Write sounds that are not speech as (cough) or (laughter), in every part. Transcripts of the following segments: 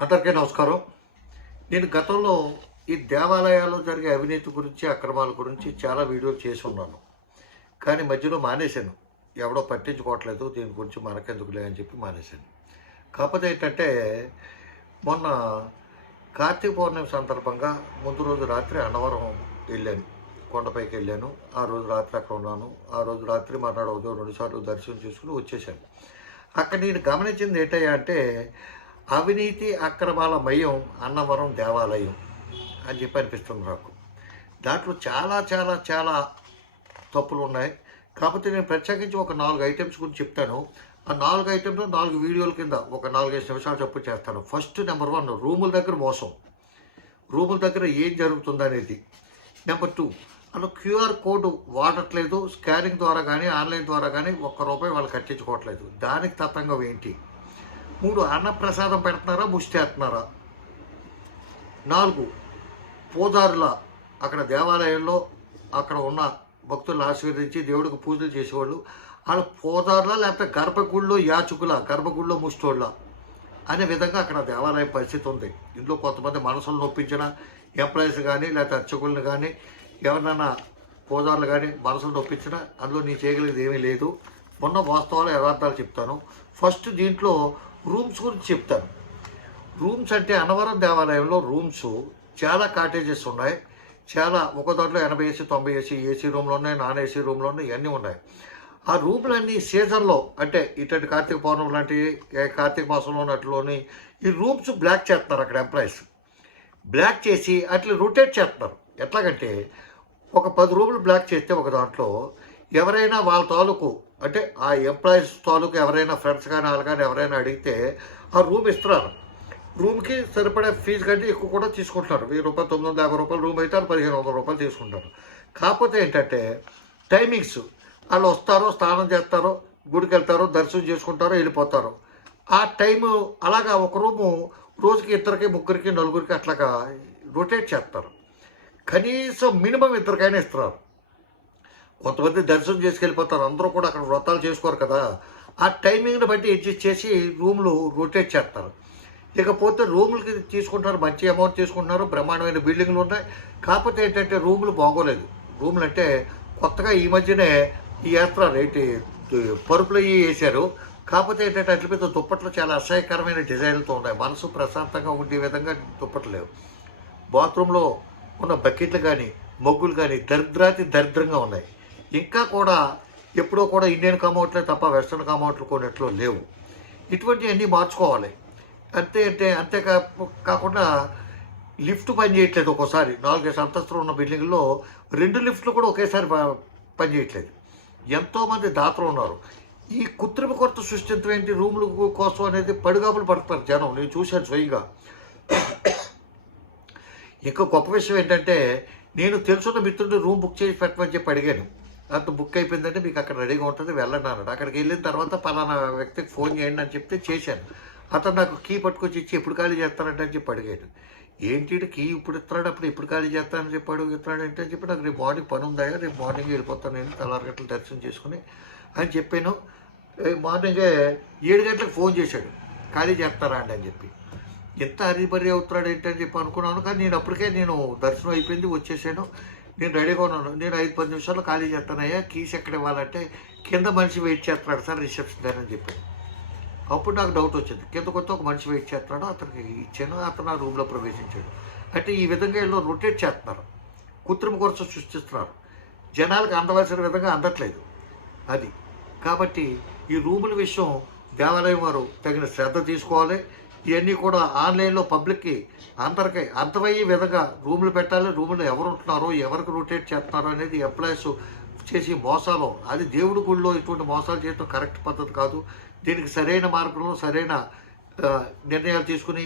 అందరికీ నమస్కారం. నేను గతంలో ఈ దేవాలయాల్లో జరిగే అవినీతి గురించి అక్రమాల గురించి చాలా వీడియోలు చేసి ఉన్నాను. కానీ మధ్యలో మానేశాను. ఎవడో పట్టించుకోవట్లేదు. దీని గురించి మనకెందుకులే అని చెప్పి మానేశాను. కాకపోతే ఏంటంటే మొన్న కార్తీక పౌర్ణమి సందర్భంగా ముందు రోజు రాత్రి అన్నవరం వెళ్ళాను. కొండపైకి వెళ్ళాను. ఆ రోజు రాత్రి అక్కడ ఉన్నాను. ఆ రోజు రాత్రి మర్నాడు ఉదయం రెండుసార్లు దర్శనం చేసుకుని వచ్చేసాను అక్కడ నేను గమనించింది ఏంటయ్యా అంటే అవినీతి అక్రమాల మయం అన్నవరం దేవాలయం అని చెప్పి అనిపిస్తుంది నాకు. దాంట్లో చాలా చాలా చాలా తప్పులు ఉన్నాయి. కాకపోతే నేను ప్రత్యేకించి ఒక నాలుగు ఐటమ్స్ గురించి చెప్తాను. ఆ నాలుగు ఐటమ్స్ నాలుగు వీడియోల కింద ఒక నాలుగైదు నిమిషాలు చెప్పు చేస్తాను. ఫస్ట్ నెంబర్ వన్ రూముల దగ్గర మోసం. రూముల దగ్గర ఏం జరుగుతుంది అనేది. నెంబర్ టూ అలా క్యూఆర్ కోడ్ వాడట్లేదు. స్కానింగ్ ద్వారా కానీ ఆన్లైన్ ద్వారా కానీ ఒక్క రూపాయి వాళ్ళు కట్టించుకోవట్లేదు. దానికి తతంగం ఏంటి? మూడు అన్నప్రసాదం పెడుతున్నారా ముష్టేస్తున్నారా నాలుగు పూజారుల అక్కడ దేవాలయంలో అక్కడ ఉన్న భక్తులను ఆశీర్వదించి దేవుడికి పూజలు చేసేవాళ్ళు. వాళ్ళ పూజారుల లేకపోతే గర్భగుడిలో యాచకుల గర్భగుడిలో ముష్టోళ్ళ అనే విధంగా అక్కడ దేవాలయం పరిస్థితి ఉంది. ఇందులో కొంతమంది మనసులు నొప్పించిన ఎంప్లాయీస్ కానీ లేకపోతే అర్చకులను కానీ ఎవరినైనా పూజారులు కానీ మనసులు నొప్పించినా అందులో నీ చేయగలిగేది ఏమీ లేదు. మొన్న వాస్తవాలు యథార్థాలు చెప్తాను. ఫస్ట్ దీంట్లో రూమ్స్ గురించి చెప్తాను రూమ్స్ అంటే అనవరం దేవాలయంలో రూమ్స్ చాలా కాటేజెస్ ఉన్నాయి. చాలా ఒక దాంట్లో ఎనభై ఏసీ తొంభై ఏసీ ఏసీ రూమ్లు ఉన్నాయి నాన్ ఏసీ రూమ్లు ఉన్నాయి ఇవన్నీ ఉన్నాయి. ఆ రూమ్లన్నీ సీజన్లో అంటే ఇటువంటి కార్తీక పౌర్ణమి లాంటి ఏ కార్తీక మాసంలో ఉన్నట్లోని ఈ రూమ్స్ బ్లాక్ చేస్తున్నారు అక్కడ ఎంప్లాయీస్. బ్లాక్ చేసి అట్లా రొటేట్ చేస్తున్నారు. ఎట్లాగంటే ఒక పది రూములు బ్లాక్ చేస్తే ఒక దాంట్లో ఎవరైనా వాళ్ళ తాలూకు అంటే ఆ ఎంప్లాయీస్ తాలూకు ఎవరైనా ఫ్రెండ్స్ కానీ వాళ్ళు కానీ ఎవరైనా అడిగితే ఆ రూమ్ ఇస్తున్నారు. రూమ్కి సరిపడే ఫీజు కంటే ఎక్కువ కూడా తీసుకుంటున్నారు. వెయ్యి రూపాయలు తొమ్మిది వందల యాభై రూపాయలు రూమ్ అయితే వాళ్ళు పదిహేను వందల రూపాయలు తీసుకుంటారు. కాకపోతే ఏంటంటే టైమింగ్స్ వాళ్ళు వస్తారో స్నానం చేస్తారో గుడికి వెళ్తారో దర్శనం చేసుకుంటారో వెళ్ళిపోతారు. ఆ టైము అలాగా ఒక రూము రోజుకి ఇద్దరికి ముగ్గురికి నలుగురికి అట్లాగా రొటేట్ చేస్తారు. కనీసం మినిమం ఇద్దరికైనా ఇస్తున్నారు. కొంతమంది దర్శనం చేసుకెళ్ళిపోతారు. అందరూ కూడా అక్కడ వ్రతాలు చేసుకోరు కదా. ఆ టైమింగ్ని బట్టి అడ్జస్ట్ చేసి రూమ్లు రొటేట్ చేస్తారు. ఇకపోతే రూములకి తీసుకుంటారు. మంచి అమౌంట్ తీసుకుంటున్నారు. బ్రహ్మాండమైన బిల్డింగ్లు ఉన్నాయి. కాకపోతే ఏంటంటే రూములు బాగోలేదు. రూములు అంటే కొత్తగా ఈ మధ్యనే ఈ యాత్ర రేటు పరుపులు అవి వేశారు. కాకపోతే ఏంటంటే అట్ల మీద దుప్పట్లు చాలా అసహ్యకరమైన డిజైన్లతో ఉన్నాయి. మనసు ప్రశాంతంగా ఉండే విధంగా దుప్పట్లు లేవు. బాత్రూంలో ఉన్న బకెట్లు కానీ మొగ్గులు కానీ దరిద్రాతి దరిద్రంగా ఉన్నాయి. ఇంకా కూడా ఎప్పుడో కూడా ఇండియన్ కామౌట్లే తప్ప వెస్ట్రన్ కామౌట్లు కొన్నట్లు లేవు. ఇటువంటివన్నీ మార్చుకోవాలి. అంతే అంటే అంతే కా- కాకుండా లిఫ్ట్ పని చేయట్లేదు ఒక్కోసారి. నాలుగైదు అంతస్తులు ఉన్న బిల్డింగ్లో రెండు లిఫ్ట్లు కూడా ఒకేసారి పనిచేయట్లేదు పని చేయట్లేదు. ఎంతోమంది దాతలు ఉన్నారు. ఈ కృత్రిమ కొరత సృష్టించడం ఏంటి? రూముల కోసం అనేది పడుగాపులు పడుతున్నారు జనం. నేను చూశాను స్వయంగా. ఇంకా గొప్ప విషయం ఏంటంటే నేను తెలుసున్న మిత్రుడిని రూమ్ బుక్ చేసి పెట్టమని చెప్పి అడిగాను. అంత బుక్ అయిపోయిందంటే మీకు అక్కడ రెడీగా ఉంటుంది వెళ్ళండి అన్నాడు. అక్కడికి వెళ్ళిన తర్వాత పలానా వ్యక్తికి ఫోన్ చేయండి అని చెప్తే చేశాను. అతను నాకు కీ పట్టుకొచ్చి ఇచ్చి ఎప్పుడు ఖాళీ చేస్తానంటే అని చెప్పి అడిగాడు. ఏంటి కీ ఇప్పుడు ఇస్తున్నాడు? అప్పుడు ఎప్పుడు ఖాళీ చేస్తానని చెప్పి అడుగు ఇస్తున్నాడు అని చెప్పి నాకు రేపు మార్నింగ్ పని ఉందా? రేపు మార్నింగ్ వెళ్ళిపోతాను నేను తెల్లారి దర్శనం చేసుకుని అని చెప్పాను. మార్నింగ్ మార్నింగే ఏడు గంటలకు ఫోన్ చేశాడు. ఖాళీ చేస్తారా అండి? అని చెప్పి. ఎంత హరిబరి అవుతున్నాడు ఏంటని చెప్పి అనుకున్నాను. కానీ నేను అప్పటికే నేను దర్శనం అయిపోయింది వచ్చేసాను. నేను రెడీగా ఉన్నాను. నేను ఐదు పది నిమిషాల్లో ఖాళీ చేస్తానయ్యా కీస్ ఎక్కడ ఇవ్వాలంటే కింద మనిషి వెయిట్ చేస్తున్నాడు సార్ రిసెప్షన్ దగ్గర అని చెప్పాను అప్పుడు నాకు డౌట్ వచ్చింది. కింద కొత్త ఒక మనిషి వెయిట్ చేస్తున్నాడు అతనికి ఇచ్చాను అతను ఆ రూమ్లో ప్రవేశించాడు. అంటే ఈ విధంగా వీళ్ళు రొటేట్ చేస్తున్నారు. కృత్రిమ కొరత సృష్టిస్తున్నారు. జనాలకు అందవలసిన విధంగా అందట్లేదు అది. కాబట్టి ఈ రూముల విషయం దేవాలయం వారు తగిన శ్రద్ధ తీసుకోవాలి. ఇవన్నీ కూడా ఆన్లైన్లో పబ్లిక్కి అందరికీ అర్థమయ్యే విధంగా రూములు పెట్టాలి రూములు ఎవరు ఉంటున్నారో ఎవరికి రొటేట్ చేస్తున్నారో అనేది ఎంప్లాయీస్ చేసి మోసాలు. అది దేవుడి గుడిలో ఇటువంటి మోసాలు చేయడం కరెక్ట్ పద్ధతి కాదు. దీనికి సరైన మార్గంలో సరైన నిర్ణయాలు తీసుకుని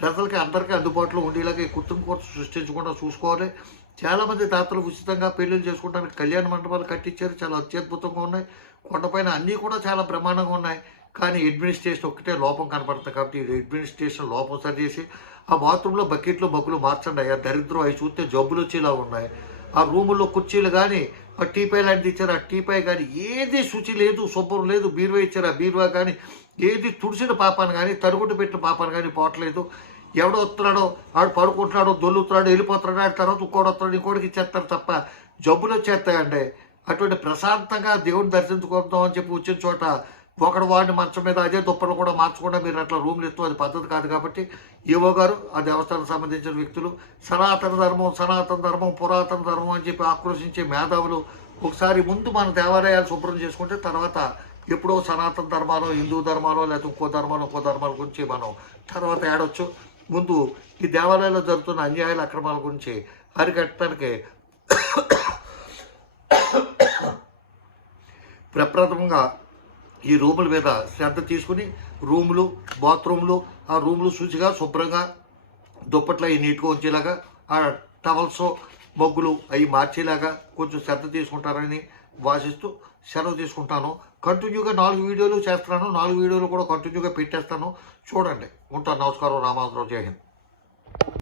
ప్రజలకి అందరికీ అందుబాటులో ఉండేలాగా ఈ కోర్సు సృష్టించకుండా చూసుకోవాలి. చాలామంది దాతలు ఉచితంగా పెళ్ళిళ్ళు చేసుకోవడానికి కళ్యాణ మండపాలు కట్టించారు. చాలా అత్యద్భుతంగా ఉన్నాయి. కొండపైన అన్నీ కూడా చాలా బ్రహ్మాండంగా ఉన్నాయి. కానీ అడ్మినిస్ట్రేషన్ ఒక్కటే లోపం కనపడుతుంది కాబట్టి అడ్మినిస్ట్రేషన్ లోపం సరి చేసి ఆ బాత్రూంలో బకెట్లు మగ్గులు మార్చండి అయ్యా. దరిద్రం అవి చూస్తే జబ్బులు వచ్చేలా ఉన్నాయి. ఆ రూముల్లో కుర్చీలు కానీ ఆ టీపాయ్ లాంటిది ఇచ్చారు ఆ టీపాయ్ కానీ ఏది శుచి లేదు శుభ్రం లేదు బీరువా ఇచ్చారు ఆ బీరువా కానీ ఏది తుడిసిన పాపాను కానీ తరుగుడు పెట్టిన పాపాను కానీ పోవట్లేదు. ఎవడో వస్తున్నాడో ఆడు పడుకుంటున్నాడో దొల్లుతున్నాడో వెళ్ళిపోతున్నాడో ఆడి తర్వాత ఇంకోటి వస్తున్నాడు ఇంకోటికి ఇచ్చేస్తారు తప్ప జబ్బులు వచ్చేస్తాయండి. అటువంటి ప్రశాంతంగా దేవుడిని దర్శించుకుందాం అని చెప్పి వచ్చిన చోట ఒకడు వాడిని మంచం మీద అదే దుప్పలు కూడా మార్చకుండా మీరు అట్లా రూమ్లు ఇస్తూ అది పద్ధతి కాదు కాబట్టి ఈవో గారు ఆ దేవస్థానానికి సంబంధించిన వ్యక్తులు సనాతన ధర్మం సనాతన ధర్మం పురాతన ధర్మం అని చెప్పి ఆక్రోశించే మేధావులు ఒకసారి ముందు మన దేవాలయాలు శుభ్రం చేసుకుంటే తర్వాత ఎప్పుడో సనాతన ధర్మాలు హిందూ ధర్మాలు లేకపోతే ఇంకో ధర్మాలు ఇంకో ధర్మాల గురించి మనం తర్వాత ఏడొచ్చు. ముందు ఈ దేవాలయాల్లో జరుగుతున్న అన్యాయాల అక్రమాల గురించి అరికట్టడానికి (coughs) ప్రప్రథమంగా ఈ రూముల మీద శ్రద్ధ తీసుకుని రూములు బాత్రూమ్లు ఆ రూములు శుచిగా శుభ్రంగా దుప్పట్లు అవి నీట్గా ఉంచేలాగా ఆ టవల్స్ మగ్గులు అవి మార్చేలాగా కొంచెం శ్రద్ధ తీసుకుంటారని వాసిస్తూ సెలవు తీసుకుంటాను. కంటిన్యూగా నాలుగు వీడియోలు చేస్తున్నాను. నాలుగు వీడియోలు కూడా కంటిన్యూగా పెట్టేస్తాను. చూడండి. ఉంటాను నమస్కారం. రామారావు జై హింద్.